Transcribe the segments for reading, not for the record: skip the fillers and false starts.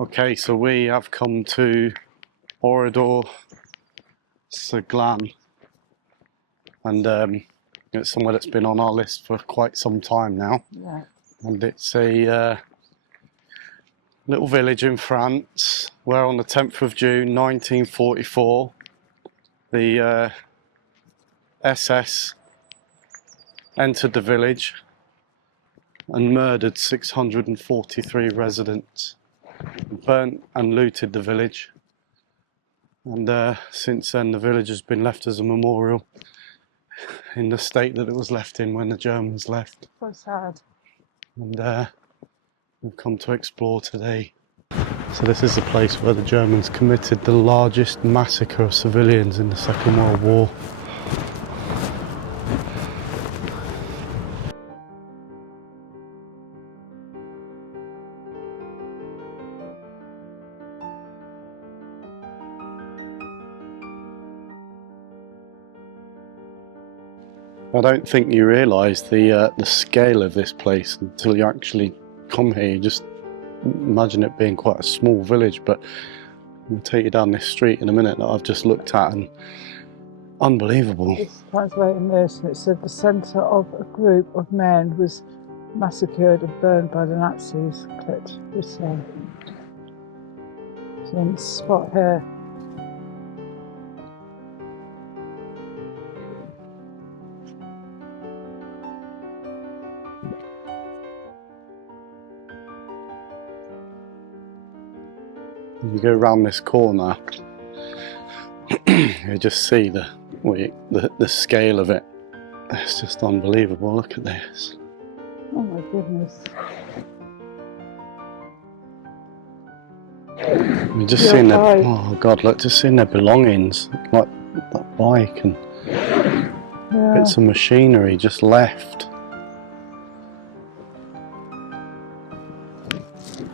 Okay, so we have come to Oradour-sur-Glane, and it's somewhere that's been on our list for quite some time now. Yeah. And it's a little village in France where on the 10th of June 1944 the SS entered the village and murdered 643 residents, burnt and looted the village, and since then the village has been left as a memorial in the state that it was left in when the Germans left. So sad. And we've come to explore today. So this is the place where the Germans committed the largest massacre of civilians in the Second World War. I don't think you realise the scale of this place until you actually come here. You just imagine it being quite a small village, but I'll take you down this street in a minute that I've just looked at, and unbelievable. It's translating this, and it said the centre of a group of men was massacred and burned by the Nazis. Clicked this one. So in this spot here. You go around this corner, you just see the scale of it. It's just unbelievable. Look at this. Oh my goodness. You're just seeing their, oh God, look, just seeing their belongings, like that bike and bits of machinery just left.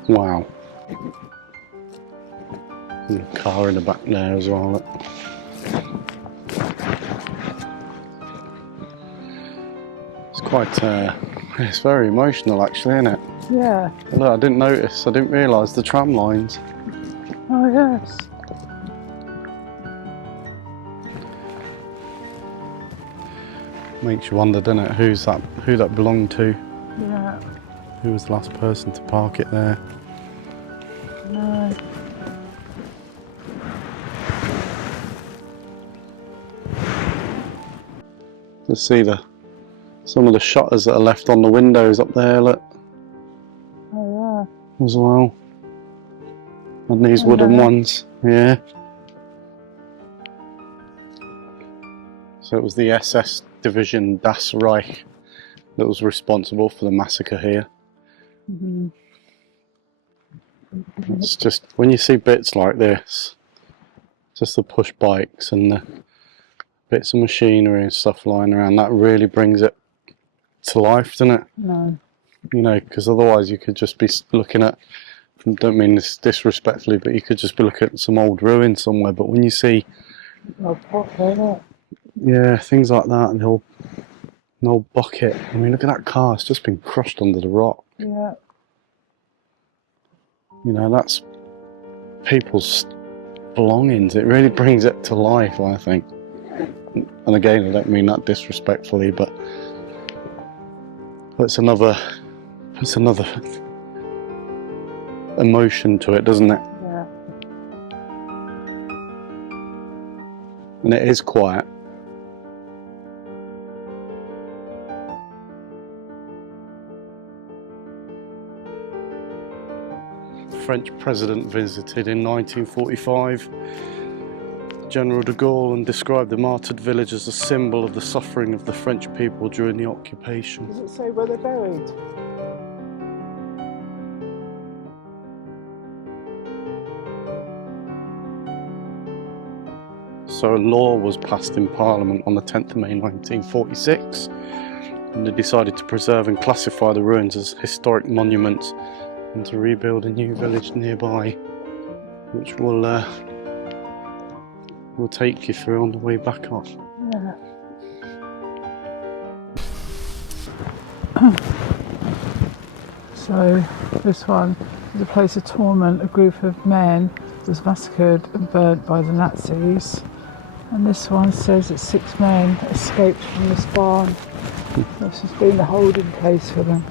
Wow. And a car in the back there as well. Look. It's quite, it's very emotional actually, isn't it? Yeah. Look, I didn't realise the tram lines. Oh yes. Makes you wonder, doesn't it, who that belonged to? Yeah. Who was the last person to park it there? No. Let's see some of the shutters that are left on the windows up there, look. Oh yeah. As well. And these wooden ones, yeah. So it was the SS division Das Reich that was responsible for the massacre here. Mm-hmm. It's just, when you see bits like this, just the push bikes and the bits of machinery and stuff lying around, that really brings it to life, doesn't it? No. You know, because otherwise you could just be looking at, I don't mean this disrespectfully, but you could just be looking at some old ruin somewhere. But when you see, yeah, things like that, and an old bucket. I mean, look at that car; it's just been crushed under the rock. Yeah. You know, that's people's belongings. It really brings it to life, I think. And again, I don't mean that disrespectfully, but it's another emotion to it, doesn't it? Yeah. And it is quiet. The French president visited in 1945. General de Gaulle, and described the martyred village as a symbol of the suffering of the French people during the occupation. Does it say where they're buried? So a law was passed in Parliament on the 10th of May 1946, and they decided to preserve and classify the ruins as historic monuments and to rebuild a new village nearby, which we'll take you through on the way back up. Yeah. So this one is a place of torment. A group of men was massacred and burnt by the Nazis. And this one says that 6 men escaped from this barn. This has been the holding place for them.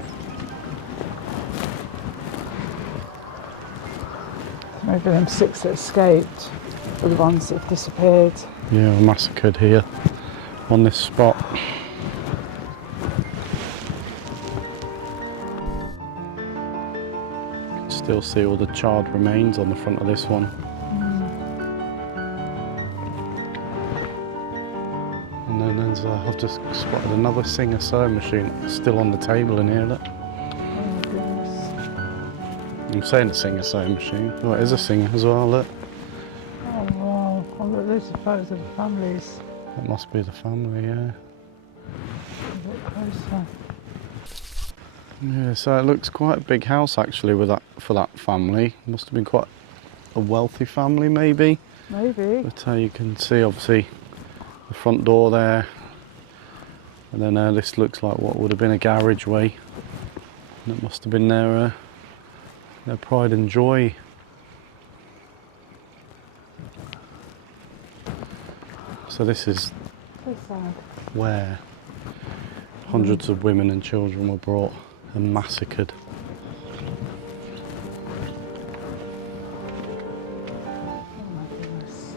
Maybe them 6 that escaped are the ones that have disappeared. Yeah, were massacred here on this spot. Still see all the charred remains on the front of this one. And then there's I've just spotted another Singer sewing machine still on the table in here. Look. Oh my goodness. I'm saying a Singer sewing machine. Oh, it is a Singer as well. Look. Oh wow. Oh look, there's the photos of the families. That must be the family, yeah. A bit closer. Yeah, so it looks quite a big house actually with that for that family. Must have been quite a wealthy family maybe. Maybe. But you can see obviously the front door there. And then this looks like what would have been a garageway. And it must have been their pride and joy. So this is So sad. where hundreds of women and children were brought and massacred. Oh my goodness.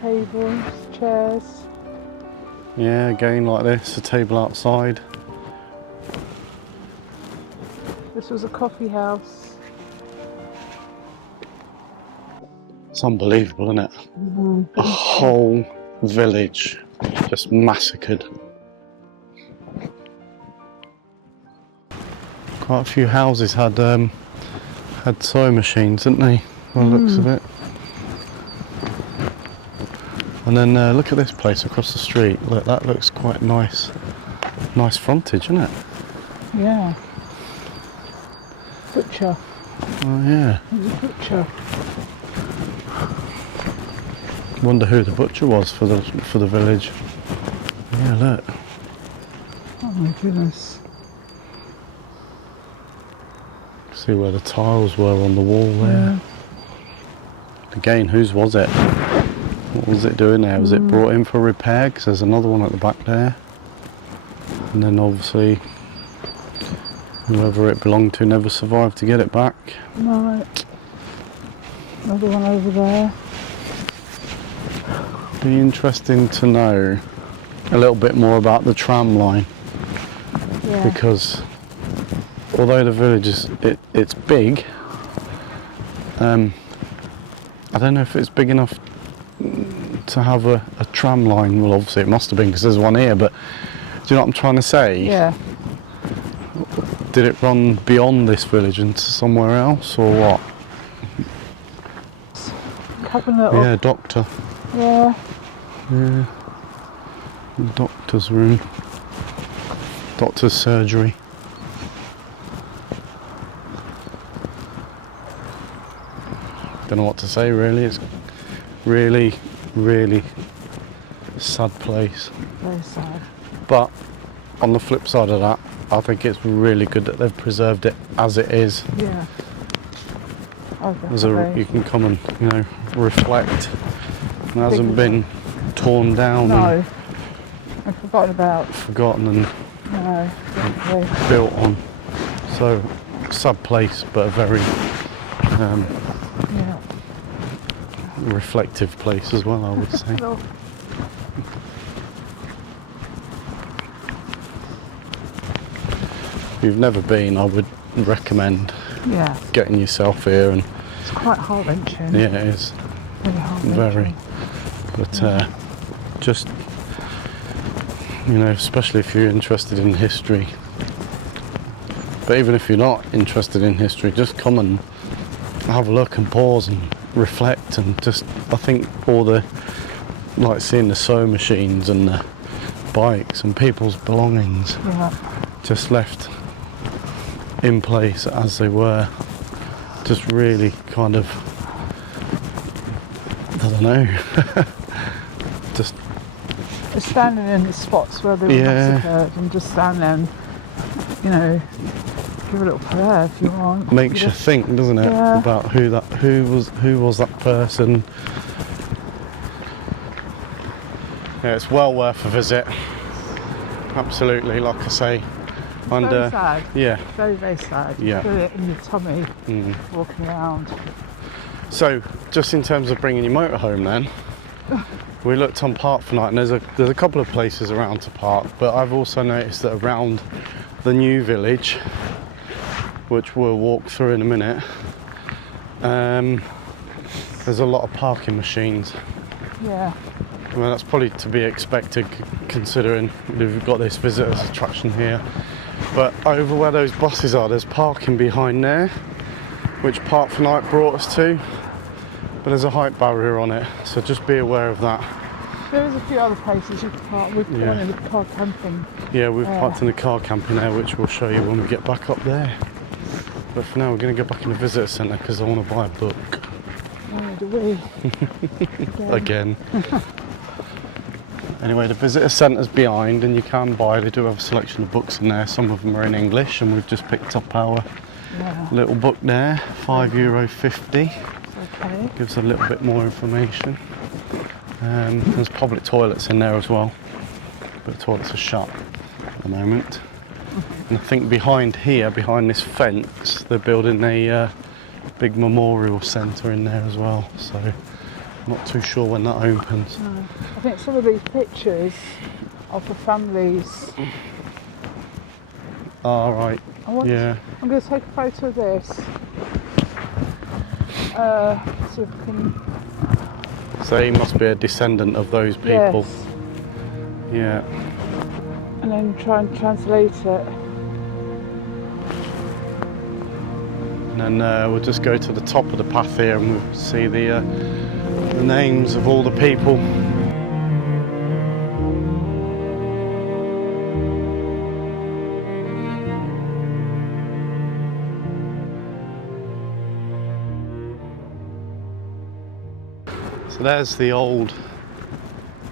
Tables, chairs. Yeah, again like this, a table outside. This was a coffee house. It's unbelievable, isn't it? A whole village just massacred. Quite a few houses had sewing machines, didn't they? By the looks of it. And then look at this place across the street. Look, that looks quite nice. Nice frontage, isn't it? Yeah. Butcher. Oh yeah. There's a butcher. Wonder who the butcher was for the village. Yeah, look. Oh my goodness. See where the tiles were on the wall there. Yeah. Again, whose was it? What was it doing there? Was it brought in for repair? Because there's another one at the back there. And then obviously whoever it belonged to never survived to get it back. Right. Another one over there. Be interesting to know a little bit more about the tram line. Yeah. Because although the village is it's big, I don't know if it's big enough to have a tram line. Well, obviously it must have been because there's one here, but do you know what I'm trying to say? Yeah. Did it run beyond this village into somewhere else or what? Cabinet Yeah, of, doctor. yeah. Yeah. Doctor's room. Doctor's surgery. Don't know what to say really. It's really, really sad place. Very sad. But on the flip side of that, I think it's really good that they've preserved it as it is. Yeah. Oh, As a, you can come and, you know, reflect. It hasn't been torn down No. and I've forgotten about. forgotten and No, definitely. built on. So, sad place, but a very Yeah. reflective place as well, I would say. Well, if you've never been, I would recommend Yeah, getting yourself here. And it's quite heart-wrenching. yeah, it is Really heart-wrenching. very. But just, you know, especially if you're interested in history. But even if you're not interested in history, just come and have a look and pause and reflect, and just, I think all the, like seeing the sewing machines and the bikes and people's belongings just left in place as they were, just really kind of, I don't know, just standing in the spots where they were massacred, and just stand there and, you know, give a little prayer if you want. makes you think, doesn't it, about who was that person. Yeah, it's well worth a visit. Absolutely, like I say. And very sad. yeah, Very, very sad. Yeah. Feel it in your tummy walking around. so just in terms of bringing your motorhome then, we looked on park for night, and there's a couple of places around to park, but I've also noticed that around the new village, which we'll walk through in a minute, there's a lot of parking machines. Yeah. Well, that's probably to be expected, considering we've got this visitors attraction here. But over where those buses are, there's parking behind there, which Park for Night brought us to, but there's a height barrier on it, so just be aware of that. There is a few other places you can park. We've gone in the car camping. Yeah, we've parked in the car camping there, which we'll show you when we get back up there. But for now, we're going to go back in the visitor centre because I want to buy a book. Oh, do we? Again. Anyway, the visitor centre's behind, and you can buy, they do have a selection of books in there. Some of them are in English, and we've just picked up our little book there, €5.50. Okay. Gives a little bit more information. There's public toilets in there as well, but the toilets are shut at the moment. And I think behind here, behind this fence, they're building a big memorial centre in there as well, so I'm not too sure when that opens. No. I think some of these pictures are for families. All right. Yeah. I'm going to take a photo of this. So we can... So he must be a descendant of those people. Yes. Yeah. And then try and translate it. And then we'll just go to the top of the path here, and we'll see the names of all the people. So there's the old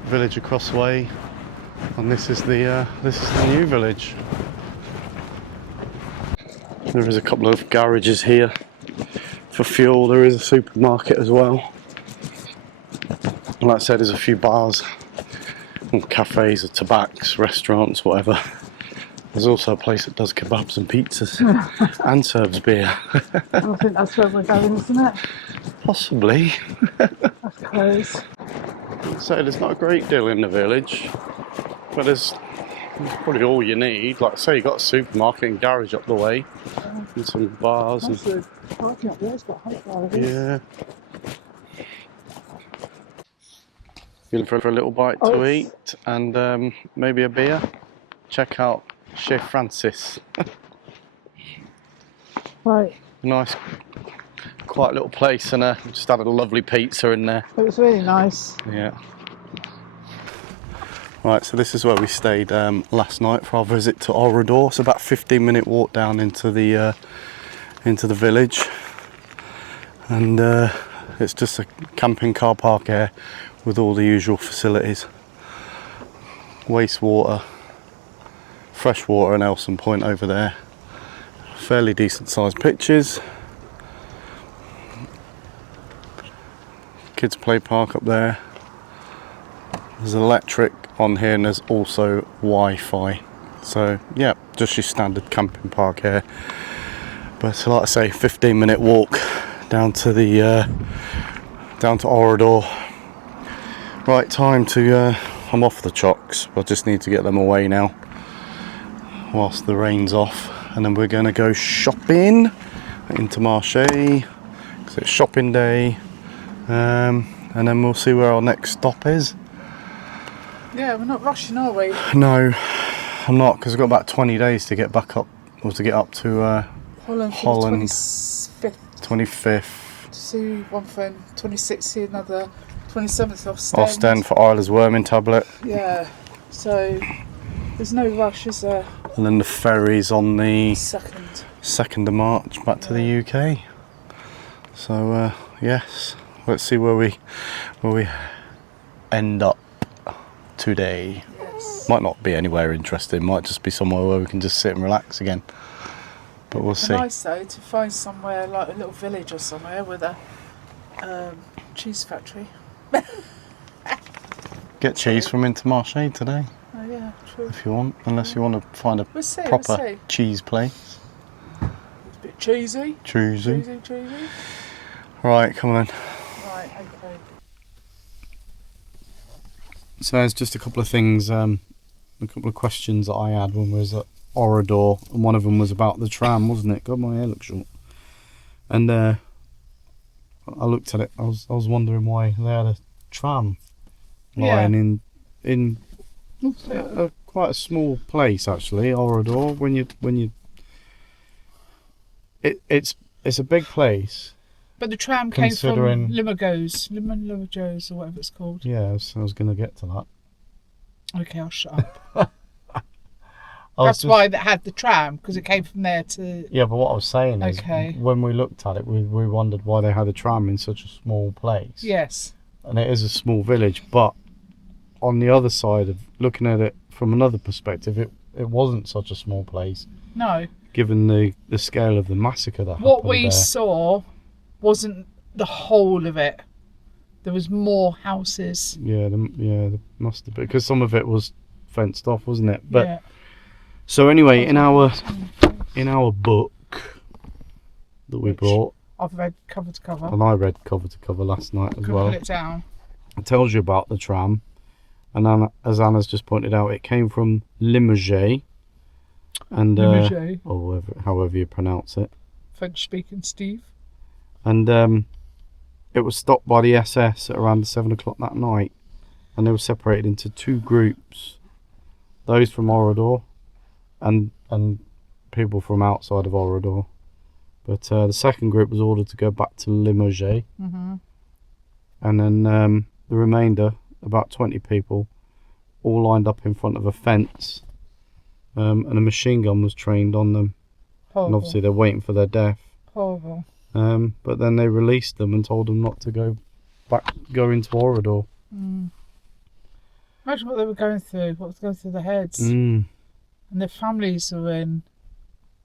village across the way, and this is the new village. There is a couple of garages here for fuel. There is a supermarket as well. And like I said, there's a few bars and cafes or tobaccs, restaurants, whatever. There's also a place that does kebabs and pizzas and serves beer. I think that's where we're going, isn't it? Possibly. I suppose. So there's not a great deal in the village, but there's probably all you need. Like I say, you've got a supermarket and garage up the way, and some bars. That's the parking up there's got height barriers. Yeah. You're looking for a little bite to eat and maybe a beer? Check out Chef Francis. Right. Nice, quiet little place, and just had a lovely pizza in there. It was really nice. Yeah. Right, so this is where we stayed last night for our visit to Oradour. It's about a 15-minute walk down into the village, and it's just a camping car park here with all the usual facilities. Wastewater, fresh water and Elson Point over there. Fairly decent sized pitches. Kids play park up there. There's electric on here, and there's also Wi-Fi. So yeah, just your standard camping park here. But like I say, 15-minute walk down to the down to Oradour. Right, time to I'm off the chocks. I just need to get them away now. whilst the rain's off, and then we're going to go shopping into Marseille because it's shopping day, and then we'll see where our next stop is. Yeah, we're not rushing, are we? No, I'm not, because I've got about 20 days to get back up, or to get up to Holland. 25th. To see one thing, 26th, see another, 27th Ostend for Isla's worming tablet. Yeah, so there's no rush, is there? And then the ferry's on the 2nd of March back to the UK. So yes, let's see where we end up today. Yes. Might not be anywhere interesting, might just be somewhere where we can just sit and relax again. But we'll see. Nice though to find somewhere like a little village or somewhere with a cheese factory. Get cheese from Intermarché today. Oh yeah, true. If you want, unless you want to find a We'll proper cheese place. It's a bit cheesy. Cheesy. Cheesy. Right, come on then. Right, okay. So there's just a couple of things, a couple of questions that I had when we was at Oradour, and one of them was about the tram, wasn't it? God, my hair looks short. And I looked at it. I was wondering why they had a tram lying in quite a small place actually. Oradour. It's a big place. But the tram came from Limoges, or whatever it's called. Yeah, I was going to get to that. Okay, I'll shut up. That's why they had the tram, because it came from there to... Yeah, but what I was saying is, when we looked at it, we wondered why they had a tram in such a small place. Yes. And it is a small village, but on the other side of looking at it from another perspective, it wasn't such a small place. No. Given the scale of the massacre that happened What we there. saw wasn't the whole of it. There was more houses. Yeah, there must have been, because some of it was fenced off, wasn't it? But yeah. So anyway, in our book that we brought, I've read cover to cover. and I read cover to cover last night as well. Put it down. It tells you about the tram, and as Anna's just pointed out, it came from Limoges, and or however you pronounce it. French speaking Steve. And it was stopped by the SS at around 7 o'clock that night, and they were separated into two groups: those from Oradour and people from outside of Oradour. But the second group was ordered to go back to Limoges, and then the remainder, about 20 people, all lined up in front of a fence, and a machine gun was trained on them. Horrible. And obviously they're waiting for their death. Horrible. But then they released them and told them not to go into Oradour. Imagine what they were going through, what was going through their heads. And their families are in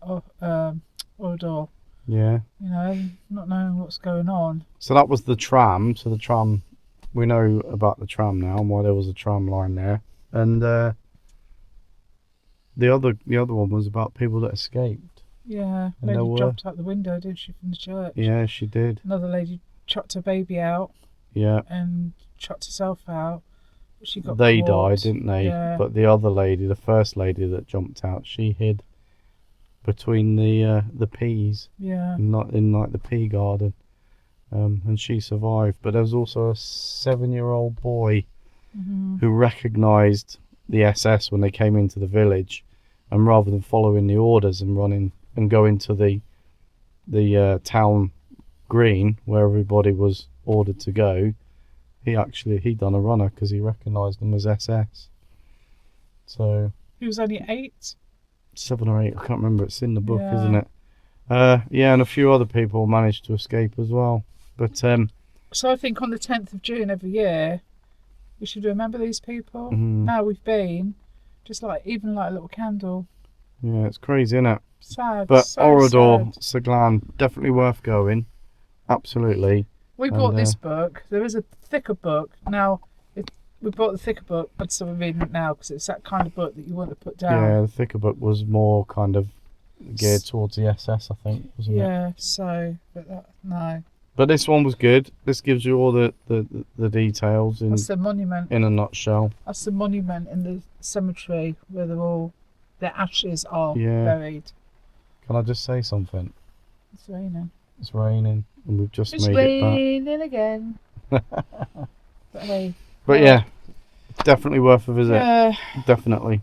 Oradour. Yeah. You know, not knowing what's going on. So that was the tram. So the tram, we know about the tram now and why there was a tram line there. And the other one was about people that escaped. Yeah, And lady jumped out the window, didn't she, from the church? Yeah, she did. Another lady chucked her baby out. Yeah. And chucked herself out. She got They caught. died, didn't they? Yeah. But the other lady, the first lady that jumped out, she hid between the peas. Yeah. in the pea garden. And she survived. But there was also a 7-year-old boy who recognised the SS when they came into the village, and rather than following the orders and running and going to the town green where everybody was ordered to go, he done a runner because he recognised them as SS. So He was only 8. 7 or 8, I can't remember. It's in the book, isn't it? Yeah, and a few other people managed to escape as well. But so I think on the 10th of June every year, we should remember these people. Now we've been, just even a little candle. yeah, it's crazy, isn't it? Sad. But so Oradour-sur-Glane, definitely worth going. Absolutely. We bought this book. There is a thicker book. Now, we bought the thicker book, but so we're reading it now because it's that kind of book that you want to put down. Yeah, the thicker book was more kind of geared towards the SS, I think, wasn't it? Yeah, so, no. But this one was good. This gives you all the details That's the monument. in a nutshell. That's the monument in the cemetery where they're all their ashes are Yeah. buried. Can I just say something? It's raining. It's raining, and we've just It's made raining again. But hey, it back. But yeah, definitely worth a visit. yeah. Definitely.